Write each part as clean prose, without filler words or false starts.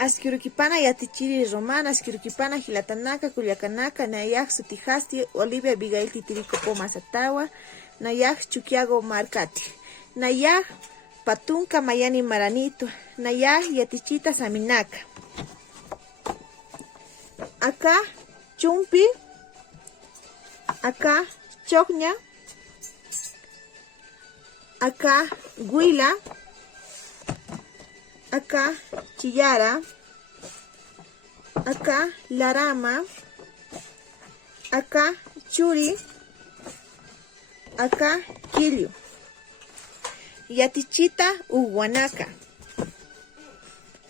Asquirukipana yatichiri romana, asquirukipana hilatanaka, culiacanaka, nayak sutijasti, Olivia Abigail Titiricopo Mazatawa, nayak Chuquiago Marcati, nayak Patunca Mayani Maranito, nayak Yatichita Saminaka. Acá Chumpi, acá Chocña, acá Guila, acá Chillara, acá Larama, acá Churi, acá Quilio, Yatichita Uguanaca,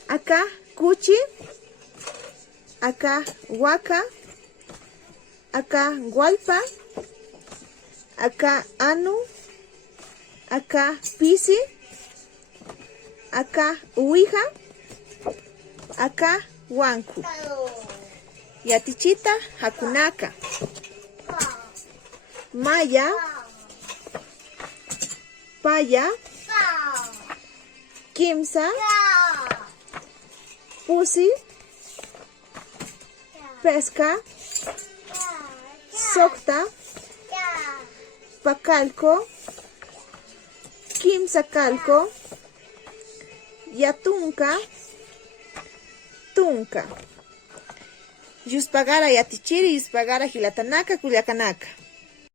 acá Cuchi, acá Huaca, acá Gualpa, acá Anu, acá Pisi, acá Uija, acá Huancu, Yatichita Hakunaca, Maya, Paya, Kimsa, Pusi, Pesca, Socta, Pacalco, Kimsacalco, Yatunca, Tunca. Yuspagara Yatichiri, Yuspagara Hilatanaka, Culiacanaca.